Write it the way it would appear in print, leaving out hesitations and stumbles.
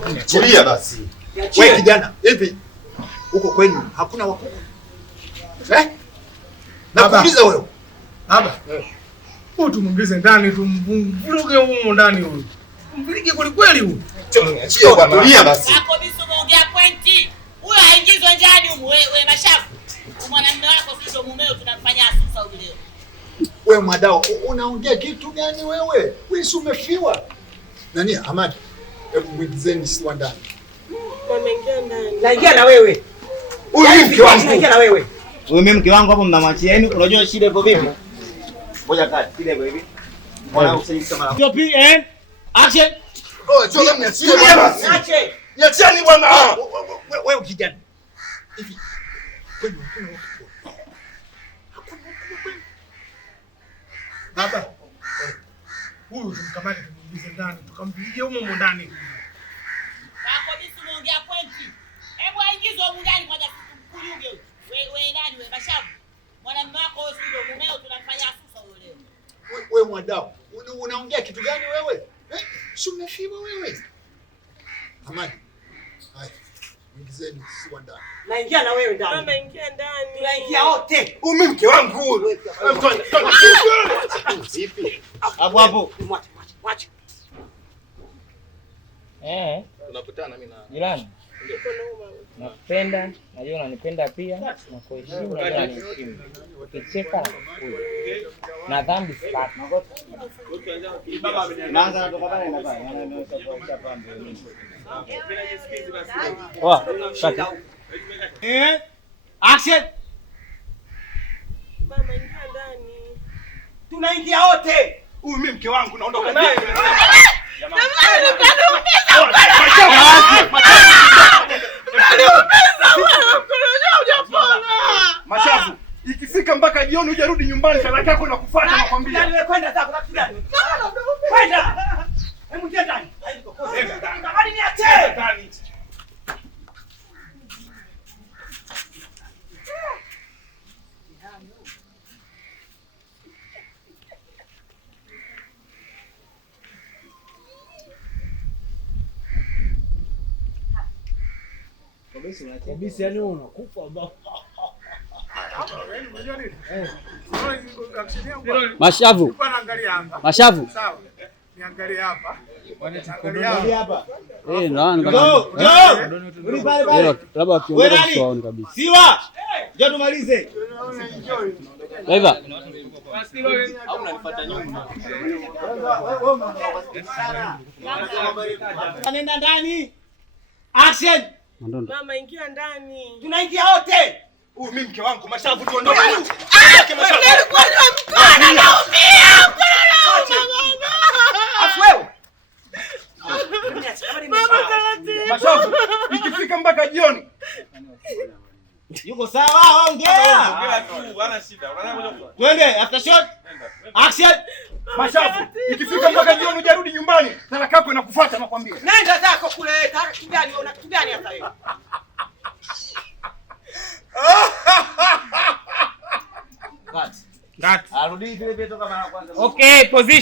Tulia basi. Wewe kijana, hivi huko kwenu hakuna wakubwa? Nakuuliza wewe. Baba. Huyu tumuingize ndani tumvuruge huko ndani huyu. Mpige kweli kweli huyu. Sio bwana. Tulia basi. Hapo bisu muongea pointi. Huyo haingizwe ndani huko wewe Mashavu. Mwanamume wako sio mumeo tunamfanya asusa huyu leo. Wewe mwadao unaongea kitu gani wewe? Wewe si umefiwa. Nani Ahmad? Hebu mwingizeni si wa ndani. Wameingia ndani. Naingia na wewe. Huyu mke wangu. Naingia na wewe. Wewe mimi mke wangu hapo mnamwachia yenu. Unajua shida ipo vipi? Ngoja kati, shida ipo hivi. Mbona usaidizi kama Stop and action. Oh, sio mniachie basi. Ache. Niachieni bwana. Wewe kijana. Hivi. Kwani hakuna wakubwa? Hakuna wakubwa kweli? Baba. Huyu tumkamate tumuingize ndani tukampigie huko ndani. Hapo bisu muongea pointi. Hebu aingizwe huko ndani kwanza tukunyuge huyo. Wewe nani wewe Mashavu? Mwanamume wako sio mumeo tunamfanya asusa huyo leo. Wewe mwadao, unaongea kitu gani wewe? Si umefiwa wewe? Amani. Hai. Mwingizeni si wa ndani. Naingia na wewe ndani. Mama ingia ndani. Tunaingia wote. Mimi mke wangu huyu. Vipi? hapo hapo. Mwache. Tunakutana mimi na Jirani. Nakupenda, najua unanipenda pia, nakuheshimu na unaniheshimu. Ukicheka na kukula. Na dhambi sipati. Naanza kutoka pale na pale. Kati. Action. Mama ingia ndani. Tunaingia wote. Huyu mimi mke wangu naondoka naye. Mashavu, ikifika mpaka jioni hujarudi nyumbani talaka yako nakufuata nakwambia. Wewe kwenda zako na kijana. Kwenda. Hebu ingia ndani. Hadi niache. Kabisa yani unakufa baba. Mashavu. Mashavu. Sawa. Niangalie hapa. Angalia hapa. Naona labda wakiongea tuone kabisa. Siwa. Njoo tumalize. Driver. au mnanifuata nyuma. Anaenda ndani. Action. Mama ingia ndani. Tunaingia wote. Huyu mimi mke wangu Mashavu tuondoke. Mashavu, ikifika mpaka jioni. Yuko sawa, ongea. Ongea tu, hana shida. Twende after shot. Action. Mashavu, ikifika mpaka jioni hujarudi nyumbani, talaka yako inakufuata nakwambia. Nenda zako kule, kitu gani una kitu gani hapa wewe? Cut. Arudi vile vile toka mara kwanza. Okay, position.